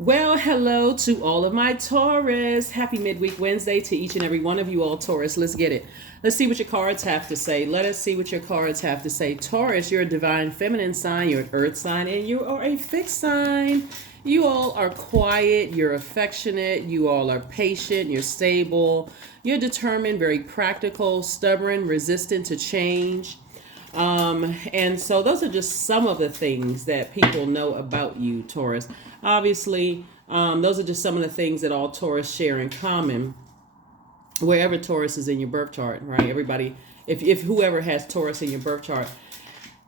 Well, hello to all of my Taurus. Happy midweek Wednesday to each and every one of you all, Taurus. Let's get it. Let's see what your cards have to say. Let us see what your cards have to say. Taurus, you're a divine feminine sign, you're an earth sign, and you are a fixed sign. You all are quiet, you're affectionate, you all are patient, you're stable, you're determined, very practical, stubborn, resistant to change. And so those are just some of the things that people know about you, Taurus. Obviously, those are just some of the things that all Taurus share in common. Wherever Taurus is in your birth chart, right? Everybody, if whoever has Taurus in your birth chart,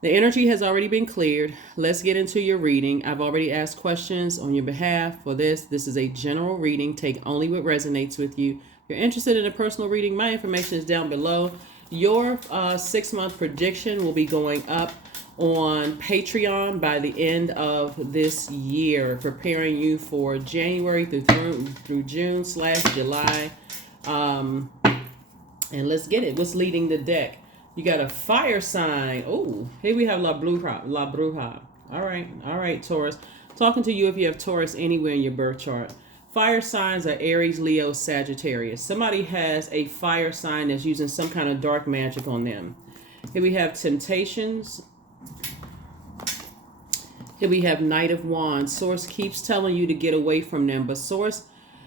the energy has already been cleared. Let's get into your reading. I've already asked questions on your behalf for this. This is a general reading. Take only what resonates with you. If you're interested in a personal reading, my information is down below. Your 6-month prediction will be going up on Patreon by the end of this year, preparing you for January through June/July. And let's get it. What's leading the deck? You got a fire sign. Oh, here we have La Bruja. All right, Taurus. Talking to you if you have Taurus anywhere in your birth chart. Fire signs are Aries, Leo, Sagittarius. Somebody has a fire sign that's using some kind of dark magic on them. Here we have Temptations. Here we have Knight of Wands. Source keeps telling you to get away from them. But Source,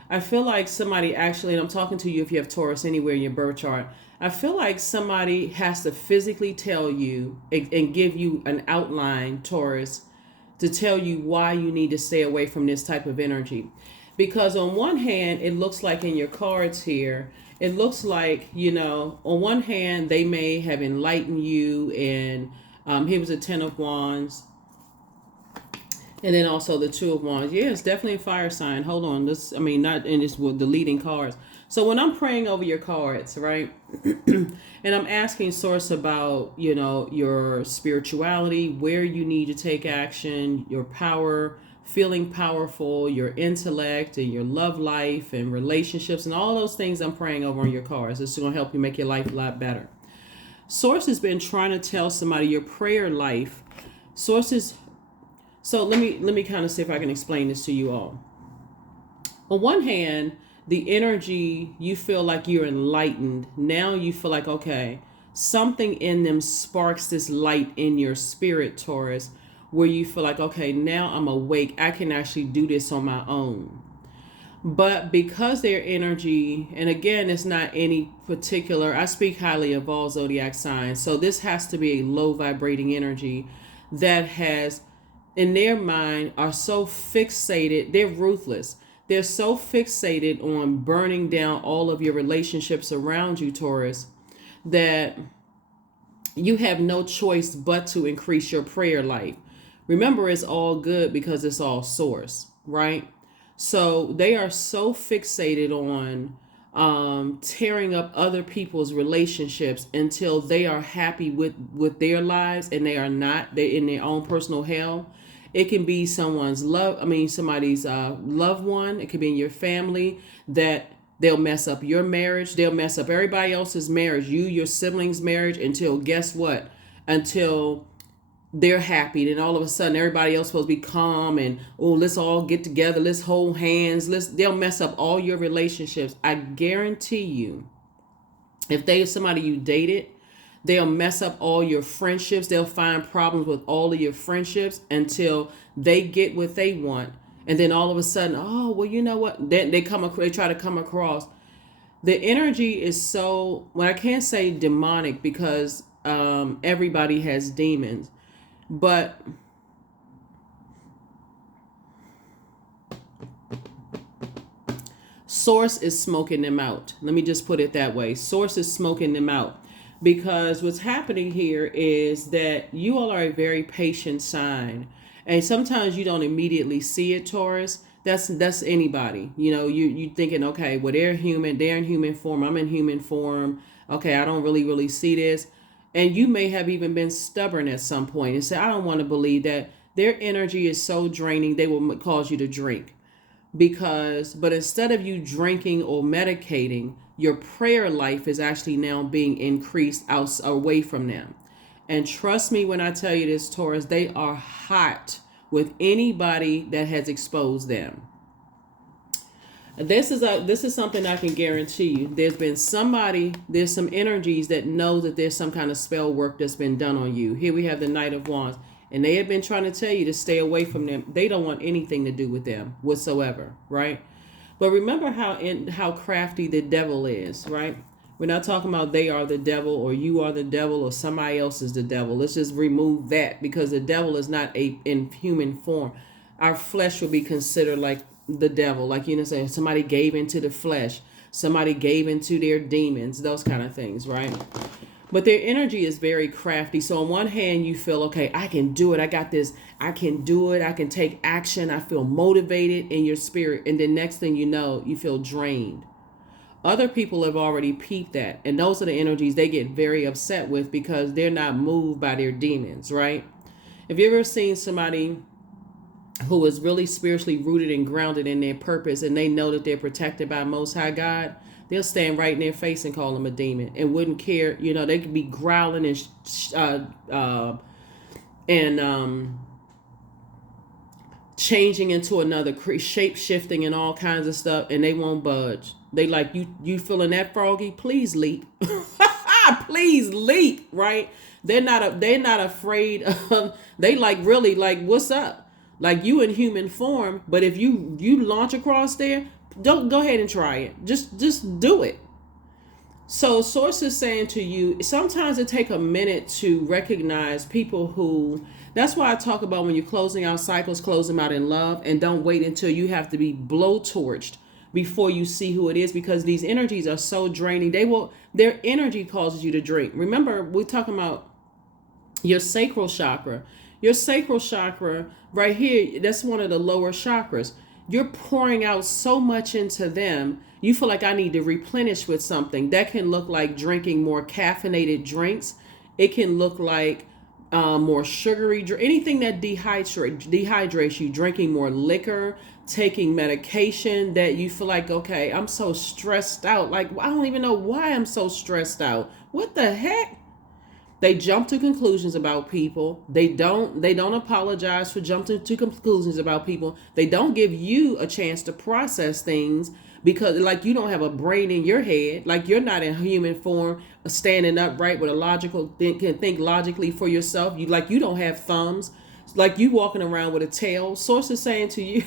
I feel like somebody actually, and I'm talking to you if you have Taurus anywhere in your birth chart, I feel like somebody has to physically tell you and give you an outline, Taurus, to tell you why you need to stay away from this type of energy. Because on one hand, it looks like in your cards here, it looks like, on one hand, they may have enlightened you, and here was a 10 of Wands. And then also the 2 of Wands. Yeah, it's definitely a fire sign. Hold on. Not in this with the leading cards. So when I'm praying over your cards, right? And I'm asking Source about, your spirituality, where you need to take action, your power, feeling powerful, your intellect, and your love life and relationships, and all those things I'm praying over on your cards. It's going to help you make your life a lot better. Source has been trying to tell somebody your prayer life. So let me kind of see if I can explain this to you all. On one hand, the energy, you feel like you're enlightened. Now you feel like, okay, something in them sparks this light in your spirit, Taurus, where you feel like, okay, now I'm awake. I can actually do this on my own. But because their energy, and again, it's not any particular, I speak highly of all zodiac signs. So this has to be a low vibrating energy that has, in their mind, are so fixated. They're ruthless. They're so fixated on burning down all of your relationships around you, Taurus, that you have no choice but to increase your prayer life. Remember, it's all good because it's all Source, right? So they are so fixated on tearing up other people's relationships until they are happy with their lives, and they are not. They're in their own personal hell. It can be somebody's loved one. It could be in your family that they'll mess up your marriage. They'll mess up everybody else's marriage, your siblings' marriage, until guess what? Until they're happy. Then all of a sudden everybody else supposed to be calm and, oh, let's all get together. Let's hold hands. They'll mess up all your relationships. I guarantee you, if they are somebody you dated, they'll mess up all your friendships. They'll find problems with all of your friendships until they get what they want. And then all of a sudden, oh, well, you know what? They try to come across. The energy is so, well, I can't say demonic because everybody has demons. But Source is smoking them out. Let me just put it that way. Source is smoking them out. Because what's happening here is that you all are a very patient sign. And sometimes you don't immediately see it, Taurus. That's anybody. You thinking, okay, well, they're human. They're in human form. I'm in human form. Okay, I don't really see this. And you may have even been stubborn at some point and say, I don't want to believe that. Their energy is so draining, they will cause you to drink. But instead of you drinking or medicating, your prayer life is actually now being increased away from them. And trust me when I tell you this, Taurus, they are hot with anybody that has exposed them. This is something I can guarantee you. There's some energies that know that there's some kind of spell work that's been done on you. Here we have the Knight of Wands, and they have been trying to tell you to stay away from them. They don't want anything to do with them whatsoever, right? But remember how crafty the devil is, right? We're not talking about they are the devil or you are the devil or somebody else is the devil. Let's just remove that, because the devil is not in human form. Our flesh will be considered like the devil, like, say somebody gave into the flesh, somebody gave into their demons, those kind of things, right? But their energy is very crafty. So on one hand, you feel, okay, I can do it. I got this. I can do it. I can take action. I feel motivated in your spirit. And then next thing you know, you feel drained. Other people have already peeped that. And those are the energies they get very upset with, because they're not moved by their demons, right? Have you ever seen somebody who is really spiritually rooted and grounded in their purpose, and they know that they're protected by Most High God? They'll stand right in their face and call them a demon and wouldn't care. They could be growling and changing into another, shape shifting and all kinds of stuff, and they won't budge. They like, you feeling that, froggy? Please leap. Please leap, right? They're not afraid of, they like, really, like, what's up? Like, you in human form, but if you launch across there, don't go ahead and try it. Just do it. So Source is saying to you, sometimes it take a minute to recognize people who, that's why I talk about when you're closing out cycles, close them out in love, and don't wait until you have to be blowtorched before you see who it is, because these energies are so draining. Their energy causes you to drink. Remember, we're talking about your sacral chakra. Your sacral chakra right here, that's one of the lower chakras. You're pouring out so much into them. You feel like, I need to replenish with something. That can look like drinking more caffeinated drinks. It can look like more sugary, anything that dehydrates you, drinking more liquor, taking medication that you feel like, okay, I'm so stressed out. Like, I don't even know why I'm so stressed out. What the heck? They jump to conclusions about people. They don't apologize for jumping to conclusions about people. They don't give you a chance to process things, because like, you don't have a brain in your head. Like, you're not in human form, standing upright with a logical can think logically for yourself. You don't have thumbs. Like, you walking around with a tail. Source is saying to you,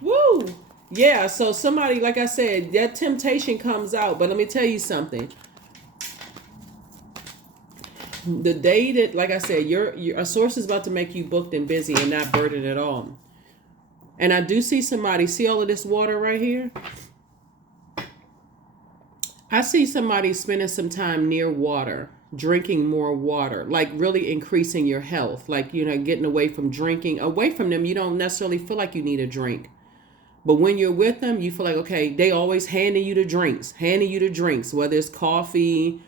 woo. Yeah, so somebody, like I said, that temptation comes out. But let me tell you something. The day that, like I said, a source is about to make you booked and busy and not burdened at all. And I do see somebody, see all of this water right here? I see somebody spending some time near water, drinking more water, like really increasing your health. Like, getting away from drinking. Away from them, you don't necessarily feel like you need a drink. But when you're with them, you feel like, okay, they always handing you the drinks, whether it's coffee,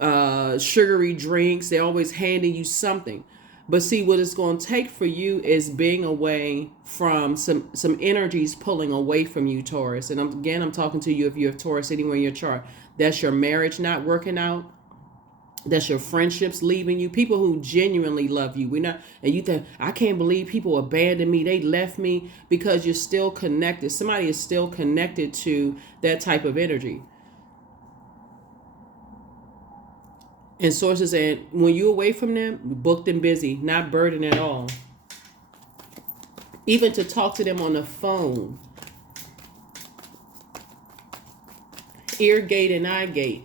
sugary drinks, they're always handing you something. But see, what it's going to take for you is being away from some energies pulling away from you, Taurus. And I'm talking to you if you have Taurus anywhere in your chart. That's your marriage not working out. That's your friendships leaving you. People who genuinely love you. And you think, I can't believe people abandoned me. They left me, because you're still connected. Somebody is still connected to that type of energy. And sources said, when you're away from them, booked and busy, not burdened at all. Even to talk to them on the phone. Ear gate and eye gate.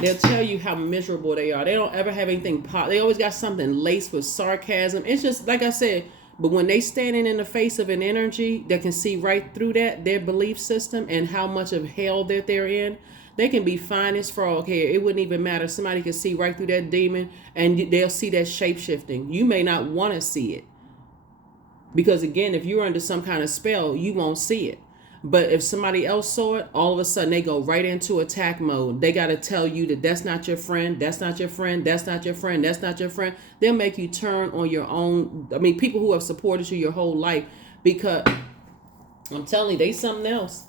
They'll tell you how miserable they are. They don't ever have anything they always got something laced with sarcasm. It's just, like I said, but when they standing in the face of an energy that can see right through that, their belief system, and how much of hell that they're in, they can be fine as frog hair. It wouldn't even matter. Somebody can see right through that demon, and they'll see that shape shifting. You may not want to see it, because again, if you're under some kind of spell, you won't see it. But if somebody else saw it, all of a sudden they go right into attack mode. They got to tell you that that's not your friend, that's not your friend, that's not your friend, that's not your friend. They'll make you turn on your own. I mean, people who have supported you your whole life, because I'm telling you, they something else.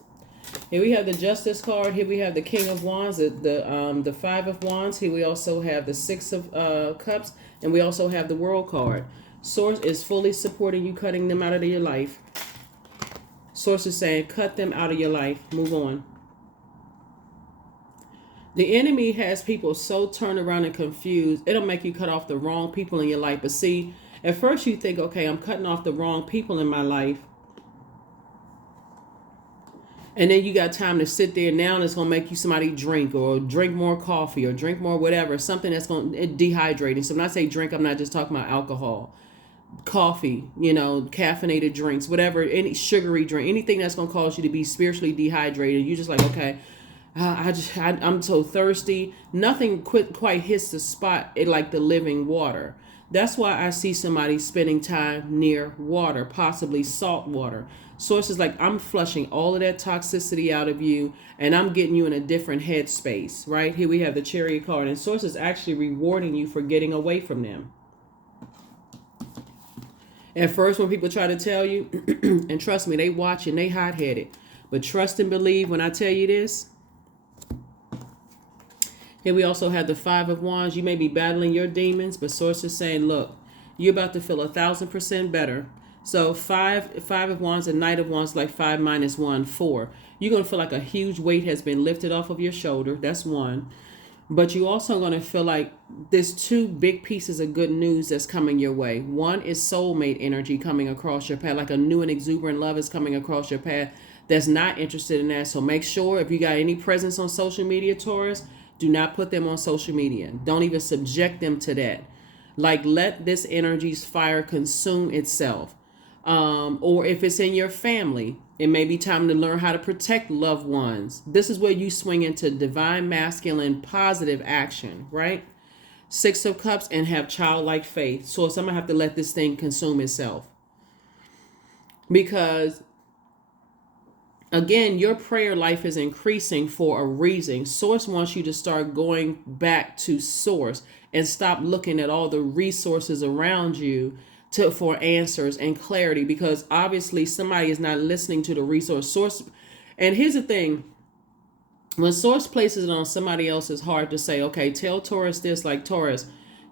Here we have the Justice card. Here we have the King of Wands, the Five of Wands. Here we also have the Six of Cups, and we also have the World card. Source is fully supporting you cutting them out of your life. Source is saying, cut them out of your life. Move on. The enemy has people so turned around and confused, it'll make you cut off the wrong people in your life. But see, at first you think, okay, I'm cutting off the wrong people in my life. And then you got time to sit there now and it's going to make you somebody drink or drink more coffee or drink more whatever. Something that's going to dehydrating. So when I say drink, I'm not just talking about alcohol. Coffee, caffeinated drinks, whatever, any sugary drink, anything that's going to cause you to be spiritually dehydrated. You're just like, okay, I'm so thirsty. Nothing quite hits the spot like the living water. That's why I see somebody spending time near water, possibly salt water. Source is like, I'm flushing all of that toxicity out of you and I'm getting you in a different headspace, right? Here we have the Chariot card, and Source is actually rewarding you for getting away from them. At first, when people try to tell you, and trust me, they watch and they hot-headed. But trust and believe when I tell you this. Here we also have the Five of Wands. You may be battling your demons, but Source is saying, look, you're about to feel 1,000% better. So five of Wands and Knight of Wands, like 5 minus 1, 4. You're going to feel like a huge weight has been lifted off of your shoulder. That's one. But you also going to feel like there's 2 big pieces of good news that's coming your way. One is soulmate energy coming across your path, like a new and exuberant love is coming across your path that's not interested in that. So make sure if you got any presence on social media, Taurus, do not put them on social media. Don't even subject them to that. Like, let this energy's fire consume itself. Or if it's in your family, it may be time to learn how to protect loved ones. This is where you swing into divine masculine positive action, right? 6 of Cups and have childlike faith. So I'm going to have to let this thing consume itself. Because, again, your prayer life is increasing for a reason. Source wants you to start going back to Source and stop looking at all the resources around you for answers and clarity, because obviously somebody is not listening to the resource source. And here's the thing, when Source places it on somebody else, it's hard to say, okay, tell Taurus this, like, Taurus,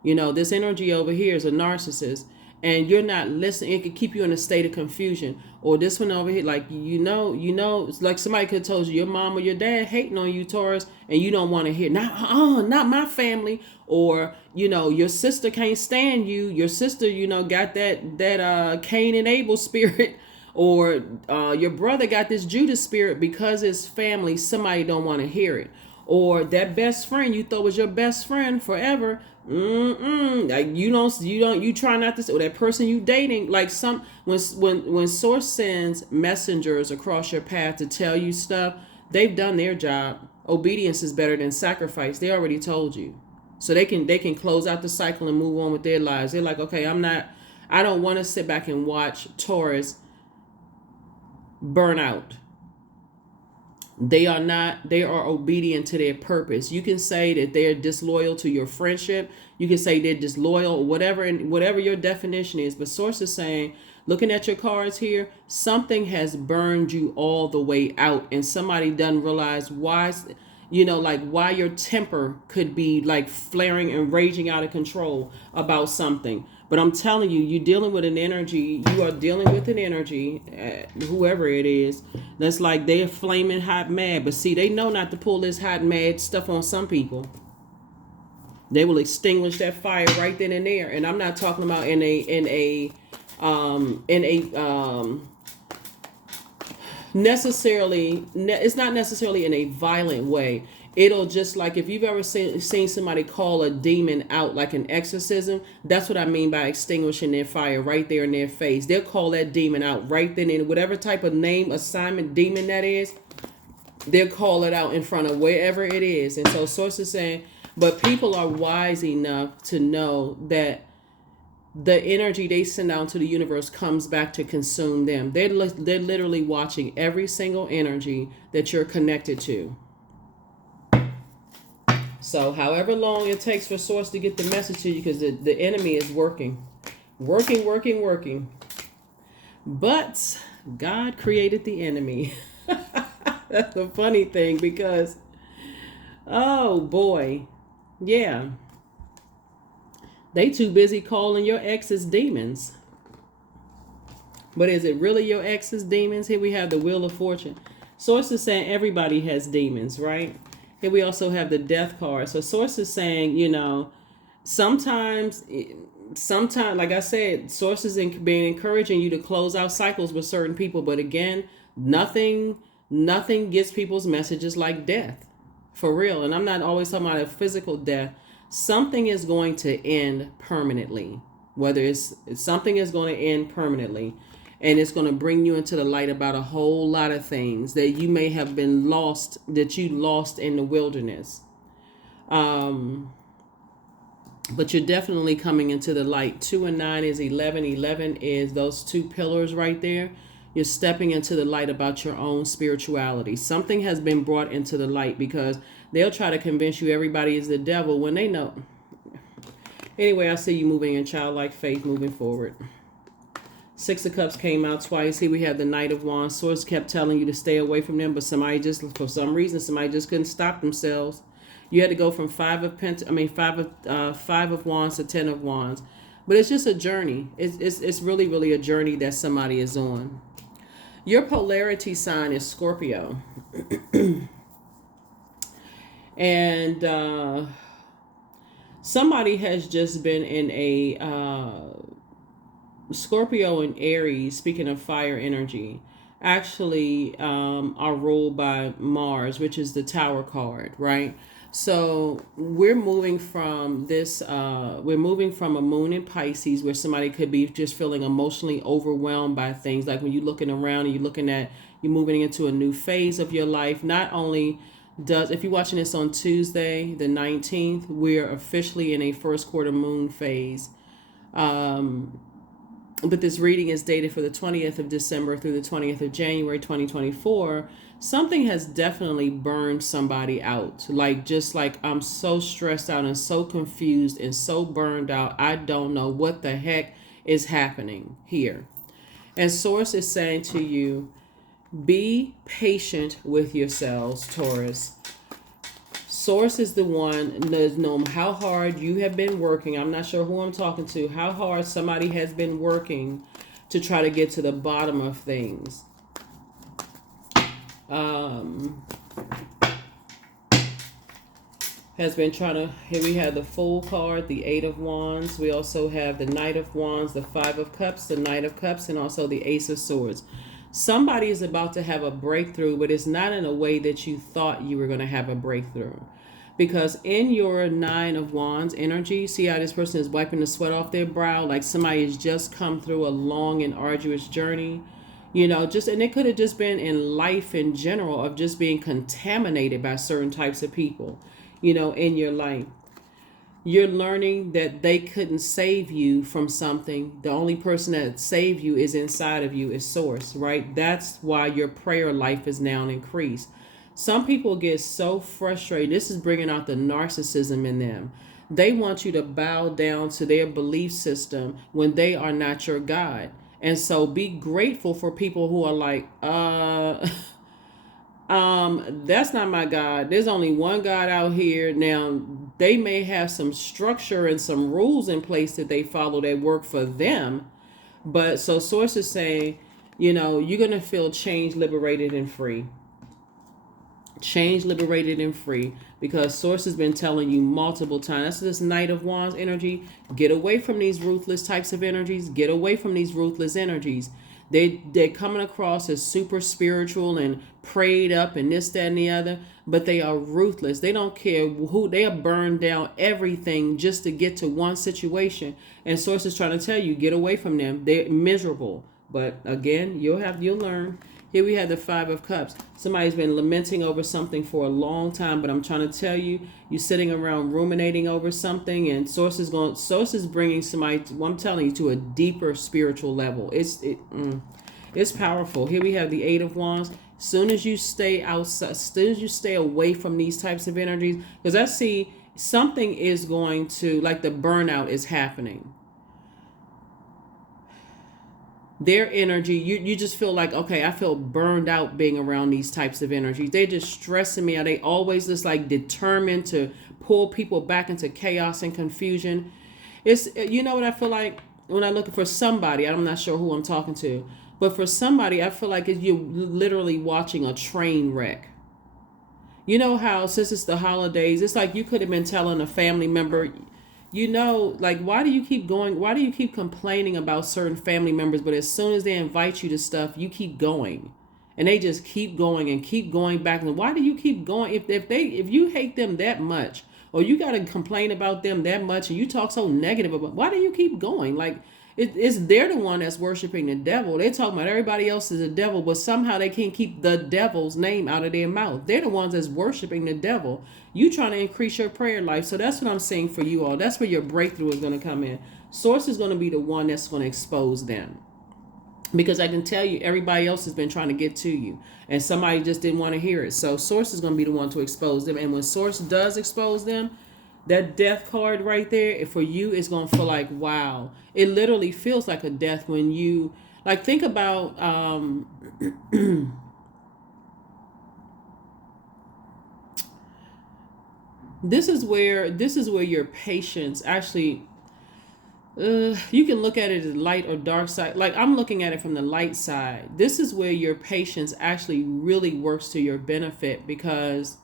this energy over here is a narcissist and you're not listening. It could keep you in a state of confusion. Or this one over here, like, it's like somebody could have told you your mom or your dad hating on you, Taurus, and you don't want to hear, not my family. Or, your sister can't stand you. Your sister, got that Cain and Abel spirit. Or your brother got this Judas spirit because it's family. Somebody don't want to hear it. Or that best friend you thought was your best friend forever. Like you try not to. Or that person you dating. Like when Source sends messengers across your path to tell you stuff, they've done their job. Obedience is better than sacrifice. They already told you. So they can close out the cycle and move on with their lives. They're like, okay, I don't want to sit back and watch Taurus burn out. They are obedient to their purpose. You can say that they're disloyal to your friendship. You can say they're disloyal or whatever your definition is. But Source is saying, looking at your cards here, something has burned you all the way out. And somebody doesn't realize why, why your temper could be like flaring and raging out of control about something. But I'm telling you, you're dealing with an energy. You are dealing with an energy, whoever it is, that's like they're flaming hot mad. But see, they know not to pull this hot mad stuff on some people. They will extinguish that fire right then and there. And I'm not talking about necessarily. It's not necessarily in a violent way. It'll just like if you've ever seen somebody call a demon out, like an exorcism. That's what I mean by extinguishing their fire right there in their face. They'll call that demon out right then, in whatever type of name, assignment, demon that is. They'll call it out in front of wherever it is. And so Source is saying, but people are wise enough to know that the energy they send out to the universe comes back to consume them. They're literally watching every single energy that you're connected to. So however long it takes for Source to get the message to you, because the enemy is working. But God created the enemy. That's the funny thing because, oh boy, yeah, they too busy calling your exes demons. But is it really your ex's demons? Here we have the Wheel of Fortune. Source is saying everybody has demons, right? Here we also have the Death card. So Source is saying, sometimes, like I said, Source is being encouraging you to close out cycles with certain people. But again, nothing gets people's messages like death, for real. And I'm not always talking about a physical death. Something is going to end permanently. Whether it's something is going to end permanently. And it's going to bring you into the light about a whole lot of things that you may have been lost, that you lost in the wilderness. But you're definitely coming into the light. 2 and 9 is 11. 11 is those two pillars right there. You're stepping into the light about your own spirituality. Something has been brought into the light, because they'll try to convince you everybody is the devil when they know. Anyway, I see you moving in childlike faith, moving forward. 6 of Cups came out twice. Here we have the Knight of Wands. Source kept telling you to stay away from them, but somebody just, for some reason, somebody just couldn't stop themselves. You had to go from 5 of Wands to 10 of Wands. But it's just a journey. It's really, really a journey that somebody is on. Your polarity sign is Scorpio. And somebody has just been in a... Scorpio and Aries, speaking of fire energy, actually are ruled by Mars, which is the Tower card, right? So we're moving from this, we're moving from a moon in Pisces, where somebody could be just feeling emotionally overwhelmed by things. Like when you're looking around and you're moving into a new phase of your life. Not only if you're watching this on Tuesday, the 19th, we're officially in a first quarter moon phase. But this reading is dated for the 20th of December through the 20th of January 2024. Something has definitely burned somebody out. Just like I'm so stressed out and so confused and so burned out. I don't know what the heck is happening here. And Source is saying to you, be patient with yourselves, Taurus. Source is the one that knows how hard you have been working. I'm not sure who I'm talking to. How hard somebody has been working to try to get to the bottom of things. Has been trying to... Here we have the Fool card, the 8 of Wands. We also have the Knight of Wands, the 5 of Cups, the Knight of Cups, and also the Ace of Swords. Somebody is about to have a breakthrough, but it's not in a way that you thought you were going to have a breakthrough. Because in your 9 of Wands energy, see how this person is wiping the sweat off their brow, like somebody has just come through a long and arduous journey. And it could have just been in life in general, of just being contaminated by certain types of people, in your life. You're learning that they couldn't save you from something. The only person that saved you is inside of you, is Source, right? That's why your prayer life is now increased. Some people get so frustrated. This is bringing out the narcissism in them. They want you to bow down to their belief system when they are not your God. And so be grateful for people who are like, that's not my God. There's only one God out here. Now, they may have some structure and some rules in place that they follow that work for them. But so Source is saying, you're going to feel changed, liberated, and free. Change, liberated, and free, because Source has been telling you multiple times. That's this Knight of Wands energy. Get away from these ruthless types of energies. Get away from these ruthless energies. They're coming across as super spiritual and prayed up and this, that, and the other, but they are ruthless. They don't care who. They have burned down everything just to get to one situation. And Source is trying to tell you, get away from them. They're miserable. But again, you'll learn. Here we have the 5 of Cups. Somebody's been lamenting over something for a long time, but I'm trying to tell you, you're sitting around ruminating over something, and Source is bringing somebody, I'm telling you, to a deeper spiritual level. It's powerful. Here we have the 8 of Wands. Soon as you stay outside, as soon as you stay away from these types of energies, because I see something is going to, like the burnout is happening. Their energy, you just feel like, okay, I feel burned out being around these types of energies. They're just stressing me out. They always just like determined to pull people back into chaos and confusion. It's, you know what I feel like when I look for somebody, I'm not sure who I'm talking to, but for somebody, I feel like you're literally watching a train wreck. You know how, since it's the holidays, it's like you could have been telling a family member, like, why do you keep going? Why do you keep complaining about certain family members? But as soon as they invite you to stuff, you keep going. And they just keep going and keep going back. And why do you keep going? If you hate them that much, or you got to complain about them that much, and you talk so negative about, why do you keep going? Like, it's they're the one that's worshiping the devil. They're talking about everybody else is a devil, but somehow they can't keep the devil's name out of their mouth. They're the ones that's worshiping the devil. You trying to increase your prayer life. So that's what I'm saying for you all. That's where your breakthrough is going to come in. Source is going to be the one that's going to expose them. Because I can tell you, everybody else has been trying to get to you, and somebody just didn't want to hear it. So Source is going to be the one to expose them. And when Source does expose them, that death card right there, for you, is going to feel like, wow. It literally feels like a death when you, like, think about, this is where your patience actually, you can look at it as light or dark side. Like, I'm looking at it from the light side. This is where your patience actually really works to your benefit, because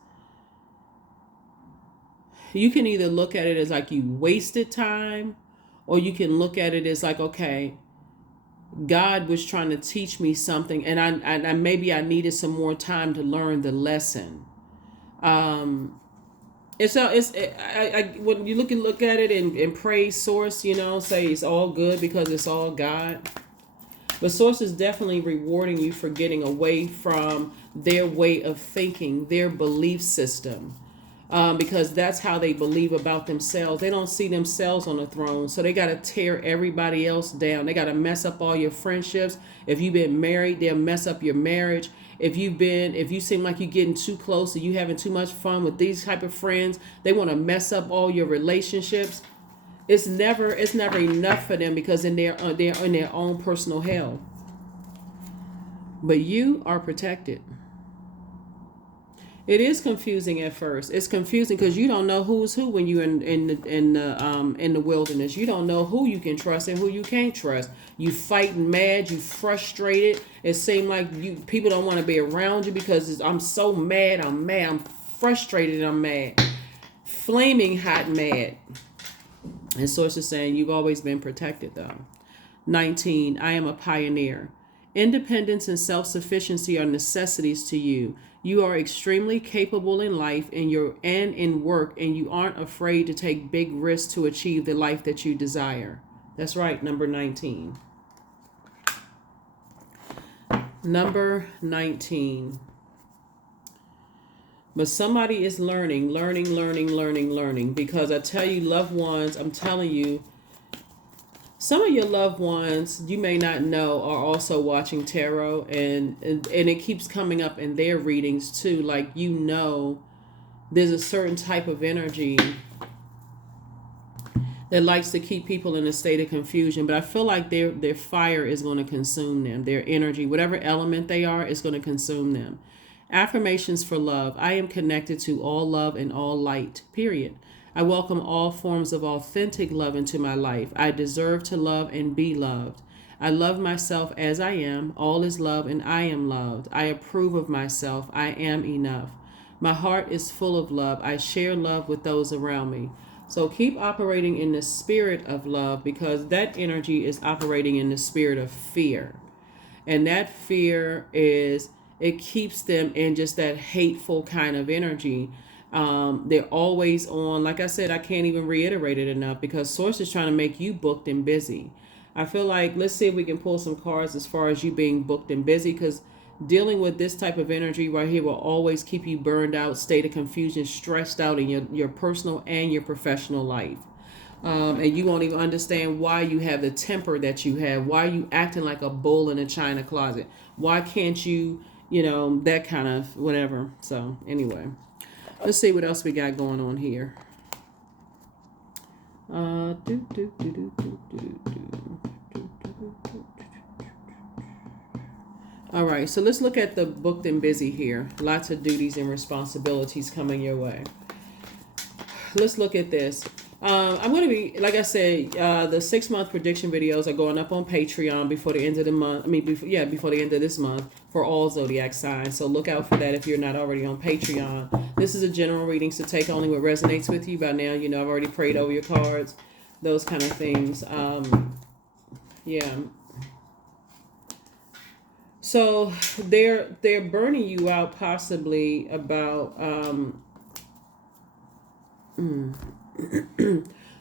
you can either look at it as like you wasted time, or you can look at it as like, okay, God was trying to teach me something, and I maybe I needed some more time to learn the lesson. When you look at it and praise Source, say it's all good because it's all God. But Source is definitely rewarding you for getting away from their way of thinking, their belief system. Because that's how they believe about themselves. They don't see themselves on the throne. So they got to tear everybody else down. They got to mess up all your friendships. If you've been married, they'll mess up your marriage. If you seem like you're getting too close or you having too much fun with these type of friends, they want to mess up all your relationships. It's never enough for them, because they're in their own personal hell. But you are protected. It is confusing at first. It's confusing because you don't know who's who when you're in the wilderness. You don't know who you can trust and who you can't trust. You fighting mad. You frustrated. It seems like people don't want to be around you because I'm so mad. I'm mad. I'm frustrated. I'm mad. Flaming hot mad. And Source is saying you've always been protected though. 19. I am a pioneer. Independence and self-sufficiency are necessities to you. You are extremely capable in life and in work, and you aren't afraid to take big risks to achieve the life that you desire. That's right, number 19. Number 19. But somebody is learning, because I tell you, loved ones, I'm telling you, some of your loved ones you may not know are also watching tarot, and it keeps coming up in their readings too. Like, there's a certain type of energy that likes to keep people in a state of confusion. But I feel like their fire is going to consume them. Their energy, whatever element they are, is going to consume them. Affirmations for love. I am connected to all love and all light, period. I welcome all forms of authentic love into my life. I deserve to love and be loved. I love myself as I am. All is love and I am loved. I approve of myself. I am enough. My heart is full of love. I share love with those around me. So keep operating in the spirit of love, because that energy is operating in the spirit of fear. And that fear it keeps them in just that hateful kind of energy. They're always on. Like I said, I can't even reiterate it enough, because Source is trying to make you booked and busy. I feel like, let's see if we can pull some cards as far as you being booked and busy, because dealing with this type of energy right here will always keep you burned out, state of confusion, stressed out in your personal and your professional life. And you won't even understand why you have the temper that you have. Why are you acting like a bull in a china closet? Why can't you, that kind of whatever. So anyway. Let's see what else we got going on here. All right, so let's look at the booked and busy here. Lots of duties and responsibilities coming your way. Let's look at this. I'm going to be, like I said, the 6-month prediction videos are going up on Patreon before the end of the month. Before the end of this month for all zodiac signs. So look out for that if you're not already on Patreon. This is a general reading, so take only what resonates with you. By now, you know I've already prayed over your cards, those kind of things. Yeah. So they're burning you out possibly about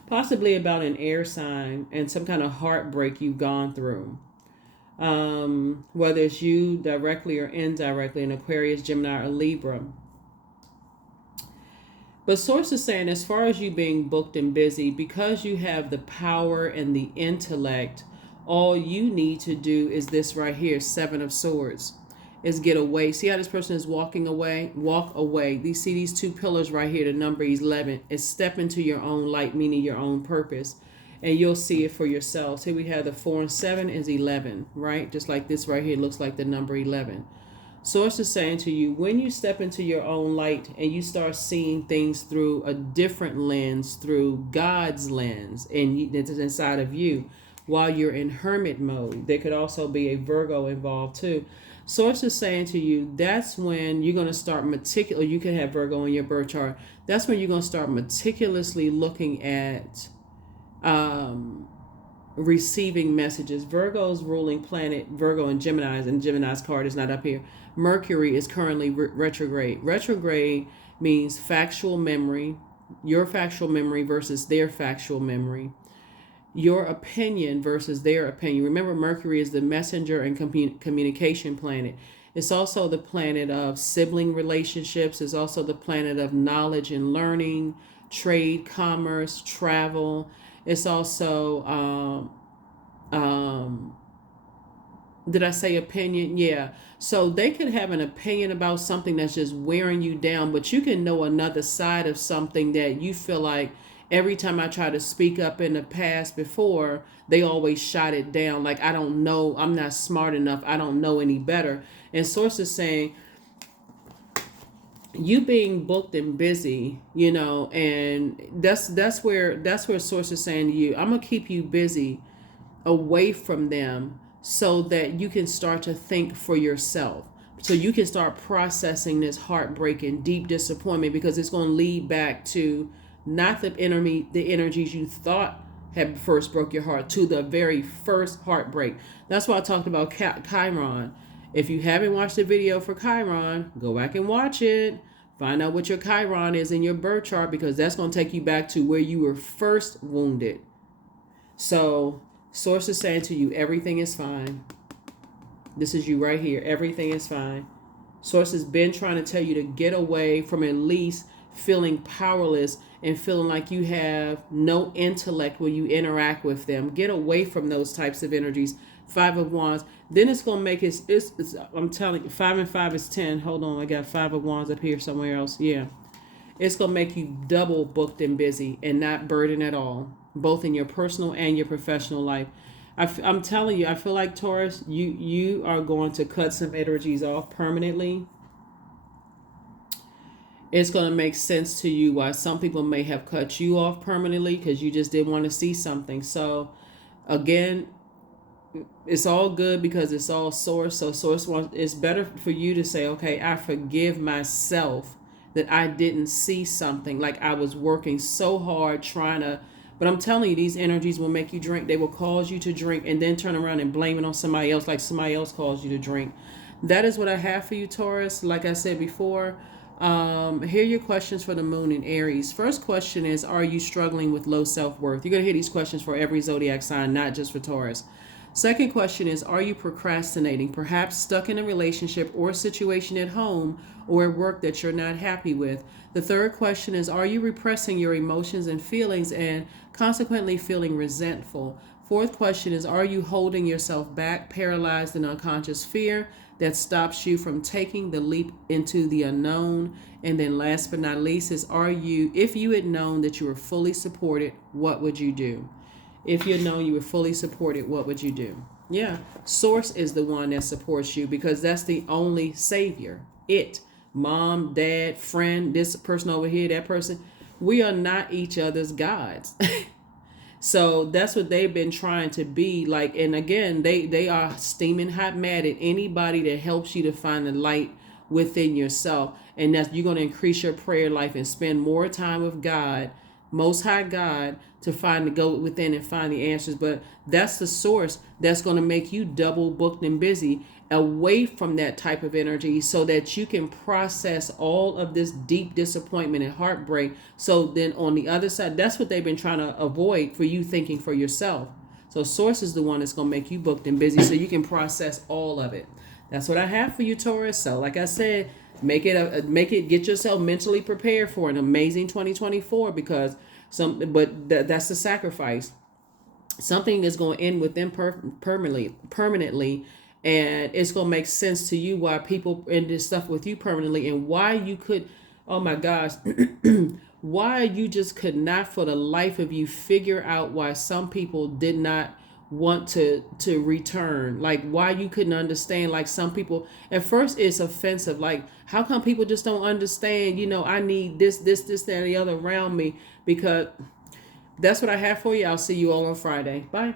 possibly about an air sign and some kind of heartbreak you've gone through. Whether it's you directly or indirectly, an Aquarius, Gemini, or Libra. But source is saying, as far as you being booked and busy, because you have the power and the intellect, all you need to do is this right here, 7 of Swords, is get away. See how this person is walking away? Walk away. See these 2 pillars right here, the number 11, is step into your own light, meaning your own purpose. And you'll see it for yourselves. Here we have the 4 and 7 is 11, right? Just like this right here looks like the number 11. Source is saying to you, when you step into your own light and you start seeing things through a different lens, through God's lens, and it's inside of you, while you're in hermit mode, there could also be a Virgo involved too. Source is saying to you, that's when you're going to start meticulously, you can have Virgo in your birth chart, that's when you're going to start meticulously looking at receiving messages. Virgo's ruling planet, Virgo and Gemini's card is not up here. Mercury is currently retrograde. Retrograde means factual memory, your factual memory versus their factual memory, your opinion versus their opinion. Remember, Mercury is the messenger and communication planet. It's also the planet of sibling relationships. It's also the planet of knowledge and learning, trade, commerce, travel. It's also, did I say opinion? Yeah. So they could have an opinion about something that's just wearing you down, but you can know another side of something that you feel like every time I try to speak up in the past before, they always shot it down. Like, I don't know, I'm not smart enough, I don't know any better. And source is saying, you being booked and busy, and that's where source is saying to you, I'm gonna keep you busy away from them so that you can start to think for yourself, so you can start processing this heartbreak and deep disappointment, because it's going to lead back to not the energies you thought had first broke your heart, to the very first heartbreak. That's why I talked about Chiron. If you haven't watched the video for Chiron, go back and watch it. Find out what your Chiron is in your birth chart, because that's going to take you back to where you were first wounded. So source is saying to you, everything is fine. This is you right here. Everything is fine. Source has been trying to tell you to get away from at least feeling powerless and feeling like you have no intellect when you interact with them. Get away from those types of energies. 5 of Wands. Then it's going to make it, I'm telling you, 5 and 5 is 10. Hold on, I got 5 of Wands up here somewhere else. Yeah. It's going to make you double booked and busy and not burdened at all, both in your personal and your professional life. I'm telling you, I feel like, Taurus, you are going to cut some energies off permanently. It's going to make sense to you why some people may have cut you off permanently, because you just didn't want to see something. So again, it's all good because it's all source. So source wants, it's better for you to say, okay, I forgive myself that I didn't see something, like I was working so hard trying to. But I'm telling you, these energies will make you drink. They will cause you to drink and then turn around and blame it on somebody else, like somebody else caused you to drink. That is what I have for you, Taurus. Like I said before, here are your questions for the moon in Aries. First question is, are you struggling with low self-worth? You're going to hear these questions for every zodiac sign, not just for Taurus. Second question is, are you procrastinating, perhaps stuck in a relationship or situation at home or at work that you're not happy with? The third question is, are you repressing your emotions and feelings and consequently feeling resentful? Fourth question is, are you holding yourself back, paralyzed in unconscious fear that stops you from taking the leap into the unknown? And then last but not least is, if you had known that you were fully supported, what would you do? If you know you were fully supported, what would you do? Yeah, source is the one that supports you because that's the only savior. It, mom, dad, friend, this person over here, that person. We are not each other's gods. So that's what they've been trying to be like. And again, they are steaming hot mad at anybody that helps you to find the light within yourself. And that's you're going to increase your prayer life and spend more time with God, most high God, to go within and find the answers. But that's the source that's going to make you double booked and busy away from that type of energy so that you can process all of this deep disappointment and heartbreak. So then on the other side, that's what they've been trying to avoid for you thinking for yourself. So source is the one that's going to make you booked and busy so you can process all of it. That's what I have for you, Taurus. So like I said, get yourself mentally prepared for an amazing 2024 because that's the sacrifice. Something is going to end with them permanently, and it's going to make sense to you why people end this stuff with you permanently and why you could, oh my gosh, why you just could not for the life of you figure out why some people did not want to return, like why you couldn't understand. Like some people at first it's offensive, like how come people just don't understand, I need this that and the other around me. Because that's what I have for you. I'll see you all on Friday. Bye.